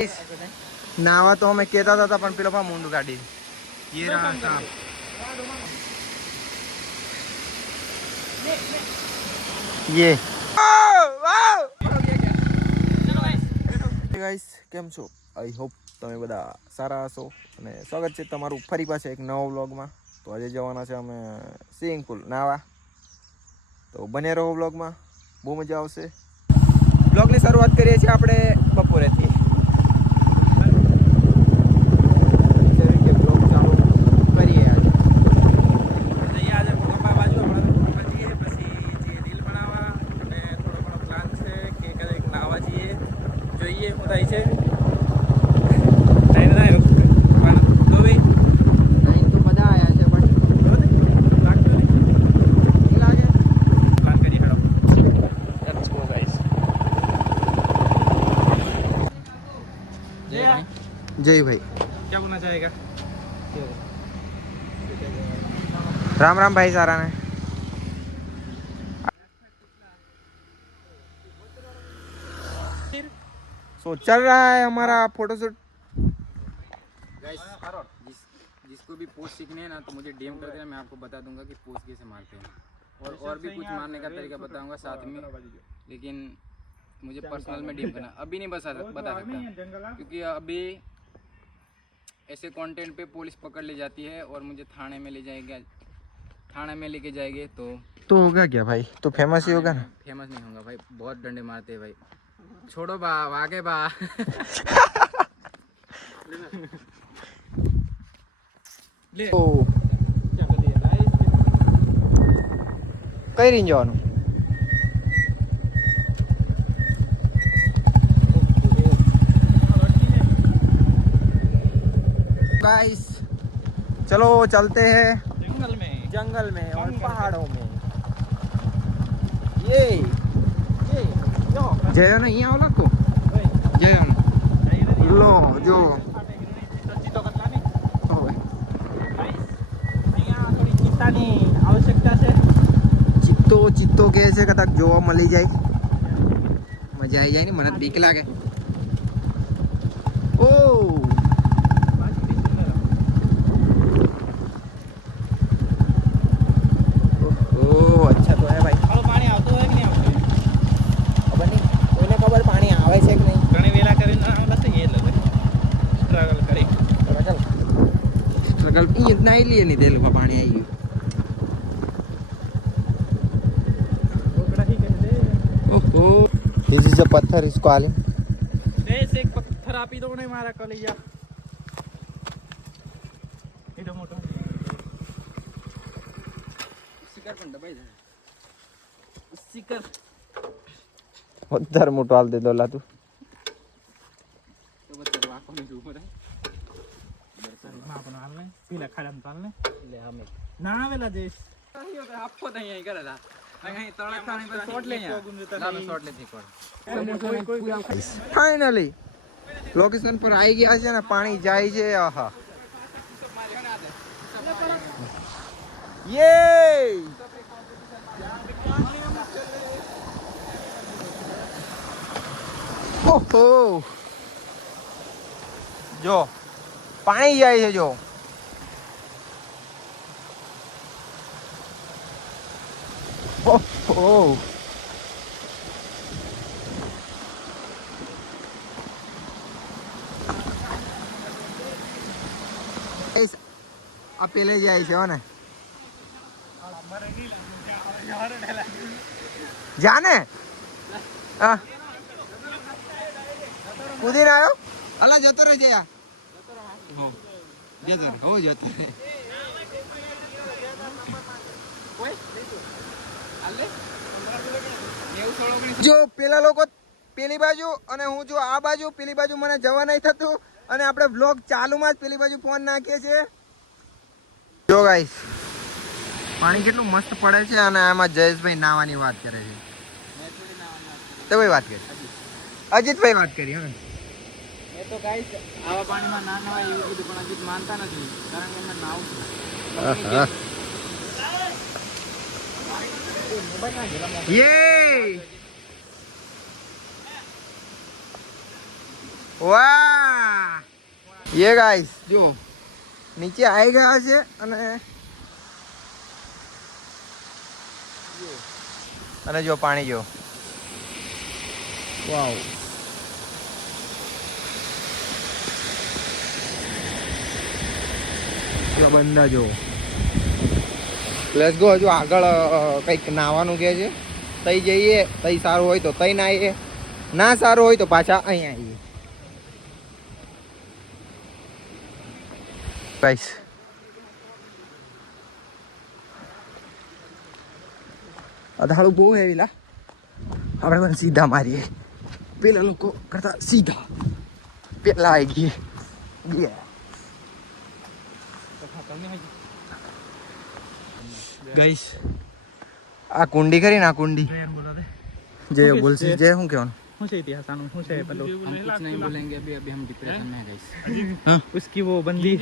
नावा तो हमें कहता था पण पेलो पा मुंडू काढी ये रहा सांप ये गाइस કેમ છો આઈ હોપ તમે બધા સારા હશો અને સ્વાગત છે તમારું ફરી પાછા એક નવો વ્લોગમાં તો આજે જવાના છે અમે સ્વિમિંગ પુલ નાવા તો બને રહો વ્લોગમાં બહુ મજા આવશે વ્લોગની શરૂઆત કરીએ છીએ આપણે બપોરેથી जय भाई क्या बोलना चाहेगा राम राम भाई सारा ने सो चल रहा है हमारा फोटोशूट गाइस जिसको भी पोस्ट सीखने हैं ना तो मुझे डीएम कर देना मैं आपको बता दूंगा कि पोस्ट कैसे मारते हैं और भी कुछ मारने का तरीका बताऊंगा साथ में लेकिन मुझे पर्सनल में डीएम करना अभी नहीं बता सकता क्योंकि अभी ऐसे कंटेंट पे पुलिस पकड़ ले जाती है और मुझे थाने में ले लेके जाएंगे तो होगा क्या भाई तो फेमस ही होगा ना फेमस नहीं होगा भाई बहुत डंडे मारते हैं भाई छोड़ो बा आगे बा કઈ રીંજ જવાનું गाइस चलो चलते हैं जंगल में और पहाड़ों में ये जय ना यहाँ वाला को जय लो जो आवश्यकता है चित्तो के से कदाच જોવા મળી જાય મજા આવી જાય ને મને બીક લાગે ઓ नहीं लिए नहीं तेल का पानी आई ओहो दिस इज अ पत्थर इसको आलिम देश एक पत्थर आपी दो नहीं मारा कलिया इधर मोटो शिकर पण दबाई दे शिकर उधर मोटो आल दे दोला तू तो बच्चा वाको में ऊपर है पीला खड़ा निकालने ले हमें ना वेला देश आपको नहीं यही करेला नहीं तोड़ा खाने पर शॉट ले यहां ला मैं शॉट ले थी कोई फाइनली लोकेशन पर आई गया છે ને પાણી જાય છે આહા ये ओहो जो પાણી જાય છે જો ઓહો આ પેલે જાય છે ને જાને હા કૂદીને આવ્યો અલા જતો રહે જયા हो जाता है जो પેલા લોકો પેલી બાજુ અને હું જો આ બાજુ પેલી બાજુ મને જવા નહીં થતું અને આપણે વ્લોગ ચાલુમાં જ પેલી બાજુ ફોન નાખીએ છીએ જો ગાઈસ પાણી કેટલું મસ્ત પડે છે અને આમાં જયેશભાઈ નાવાની વાત કરે છે તો ભાઈ વાત કરી અજીતભાઈ વાત કરી હા तो गाइस आवा पानी में ना नवा એવું કીધું પણ અજીત માનતા નથી કારણ કે મેં નાવ ये वाह ये गाइस जो નીચે આવી ગયા છે અને જો પાણી જો વાવ જો બંદા જો લેટ્સ ગો હજુ આગળ કંઈક નાવાનું કહે છે તઈ જઈએ તઈ સારું હોય તો તઈ નાહીએ ના સારું હોય તો પાછા અહીં આવીએ ગાઈસ અધાળું બહુ હેવીલા આપણે પણ સીધા મારીએ પેલા લોકો કરતા સીધા પેલા આવી ગઈ ગાઈસ આ કુંડી કરી ને આ કુંડી જય બોલશે જય શું કહેવાનું શું છે ઇતિહાસ આનું શું છે પેલું हम कुछ नहीं बोलेंगे अभी अभी हम डिप्रेशन में है गाइस उसकी वो बंदी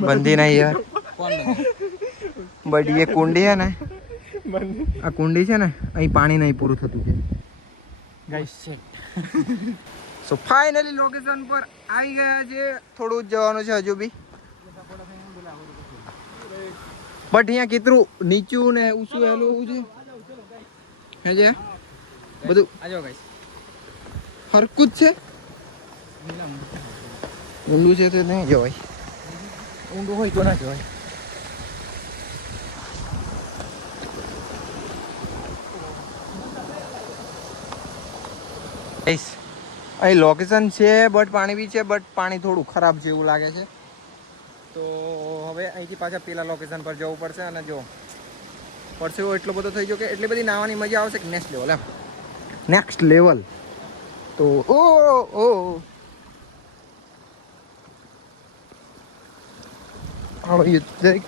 બંધી નહીં યાર कौन बंदी બટ ये કુંડી હે ને આ કુંડી છે ને અહીં પાણી નહીં પૂરું થતું છે ગાઈસ સો ફાઇનલી લોકેશન પર આવી ગયા છે થોડું જ જવાનું છે હજુ બી બટ અહીંયા કેટલું નીચું ને ઊંચું હેલું છે હે જે બધું आ जाओ गाइस હરકું જ છે ઊંડું છે તો નહીં જવાય ઊંડું હોય તો ના જવાય અહીં લોકેશન છે બટ પાણી બી છે બટ પાણી થોડું ખરાબ છે એવું લાગે છે તો હવે અહીંથી પાછા પેલા લોકેશન પર જવું પડશે અને જો પરસેવો એટલો બધો થઈ ગયો કે એટલી બધી નાવાની મજા આવશે કે નેક્સ્ટ લેવલ એમ નેક્સ્ટ લેવલ તો ઓ ઓ How you think?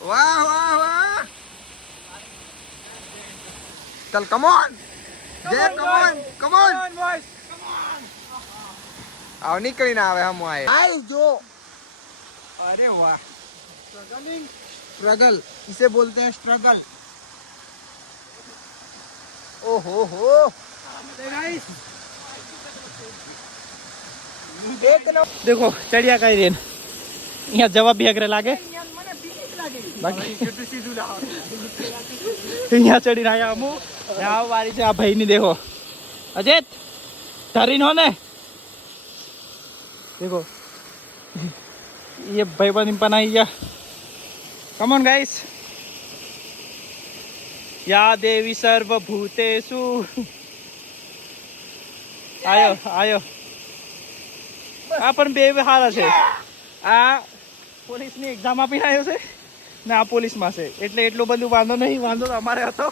વાહ વાહ વાહ ચલ કમ ઓન જે કમ ઓન આવ નીકળીને આવે હમ આય ગાઈસ જો અરે વાહ स्ट्रगल इसे बोलते हैं स्ट्रगल ओहो हो देखो चढ़िया कई रेन यहाँ जवाब भी अगरे लागे यहाँ चढ़ी ना आया अमु यहाँ वारी से आ भाई नहीं देखो अजित धरी नो ने देखो ये भाई बन बनाई गया कम ऑन गाइस या देवी सर्वभूतेषु आयो आयो આ પણ બે હારા છે આ પોલીસની એક્ઝામ આપીને આવ્યો છે ને આ પોલીસમાં છે એટલે એટલો બધું વાંધો નહીં વાંધો તો અમારે હતો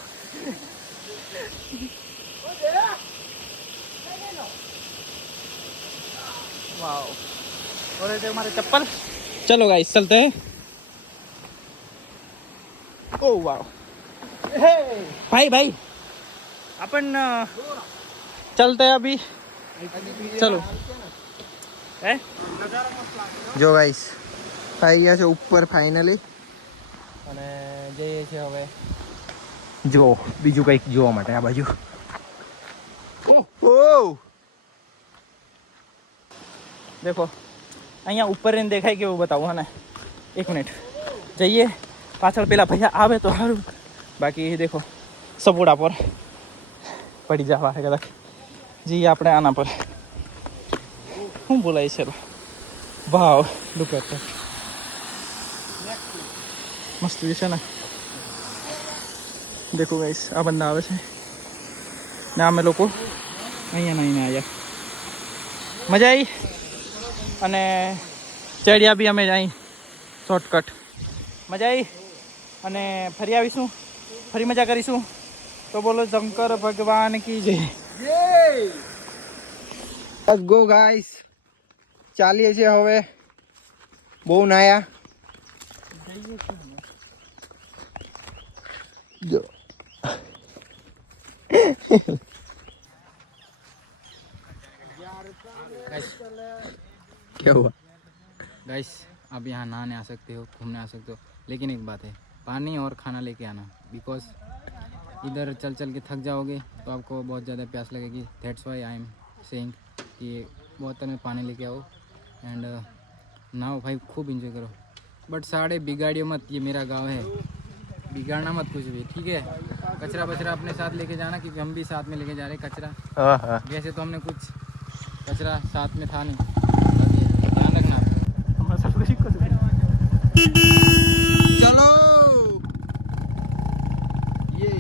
वाओ और ये हमारे चप्पल चलो गाइस चलते हैं ओ वाओ भाई भाई अपन चलते हैं अभी चलो હે જો ગાઈસ આવી ગયા છે ઉપર ફાઇનલી અને જઈએ છે હવે જો બીજું કંઈક જોવા માટે આ બાજુ ઓહ देखो અહીંયા ઉપર રહીને દેખાય કેવું બતાવું હા ને એક મિનિટ જઈએ પાછળ પેલા ભૈયા આવે તો સારું બાકી દેખો સપોડા પર પડી જવા કદાચ જઈએ આપણે આના પર શું બોલાય છે ભાવ લુક એટ મસ્ત છે ને દેખો ગાઈસ આ બંદા આવે છે ને અમે લોકો અહીંયા નહીં આવ્યા મજા આવી અને ચડ્યા બી અમે અહીં શોર્ટકટ મજા આવી અને ફરી આવીશું ફરી મજા કરીશું તો બોલો શંકર ભગવાન કી જય લેટ્સ ગો ગાઈસ ચાલીએ છીએ હવે બહુ નાયા જો क्या हुआ गाइस आप यहाँ नहाने आ सकते हो घूमने आ सकते हो लेकिन एक बात है पानी और खाना लेके आना, बिकॉज इधर चल चल के थक जाओगे तो आपको बहुत ज़्यादा प्यास लगेगी। That's why I am saying कि बोतल में पानी लेके आओ एंड नहाओ भाई, खूब इंजॉय करो। बट साढ़े बिगाड़ियो मत, ये मेरा गांव है, बिगाड़ना मत कुछ भी, ठीक है। कचरा बचरा अपने साथ लेके जाना, क्योंकि हम भी साथ में लेके जा रहे हैं कचरा। वैसे तो हमने कुछ कचरा साथ में था नहीं, ध्यान रखना। चलो ये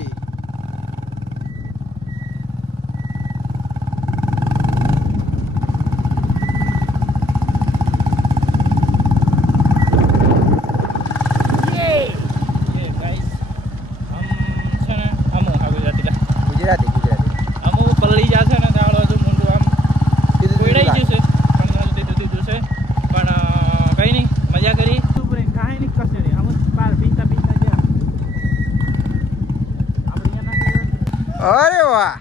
ગુજરાતી અમુક પલ્લી જશે ને ત્યાં હજુ મોટું આમ કોઈડાઈ જશે પણ દીધું જશે પણ કંઈ નહીં, મજા કરી કાંઈ નહીં કશે નહીં. આમ બાર પીતા પીતા ગયા આપણે અહીંયા અરે વાહ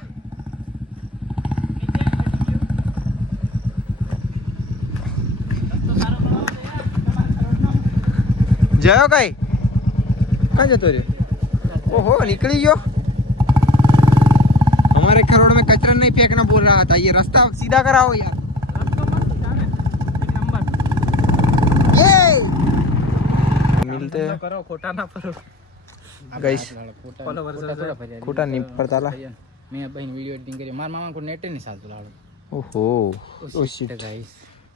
જયો કઈ ક્યાં જતો રહ્યો? ओहो निकली गयो। हमारे खरोड़ में कचरा नहीं फेंकना बोल रहा था, ये रास्ता सीधा कराओ यार। ये मिलते हैं કરો ખોટા ના પરો गाइस, खोटा खोटा नहीं पड़ता ला। मैं बहन वीडियो एडिटिंग करी, मार मामा को नेट नहीं साथ लाड़ो। ओहो ओ शिट गाइस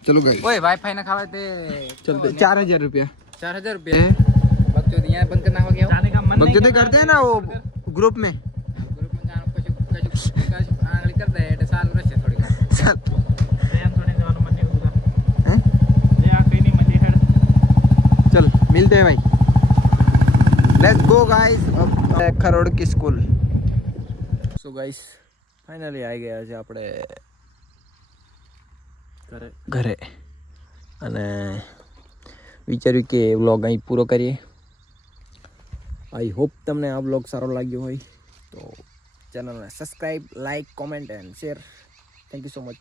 चलो गाइस ओए वाईफाई ना खावे ते चलते 4000 रुपया 4000 रुपये बकचोदी यहाँ बंद करना हो गया। जाने का मन बगजोदे करते हैं ना वो ग्रुप में। ग्रुप में जाना कुछ आंगली कर दे एट साल रहे थोड़ी चल ધ્યાન થોડે જવાનું મને હોगा हैं? જે આ કઈ નહીં મજે હેડ चल मिलते हैं भाई, लेट्स गो गाइस। अब खरोड़ की स्कूल। सो गाइस फाइनली આવી ગયા છે આપણે ઘરે અને વિચાર્યું કે વ્લોગ અહીં પૂરો કરીએ। આઈ હોપ તમને આ વ્લોગ સારો લાગ્યો હોય તો ચેનલને subscribe, like, comment and share. Thank you so much.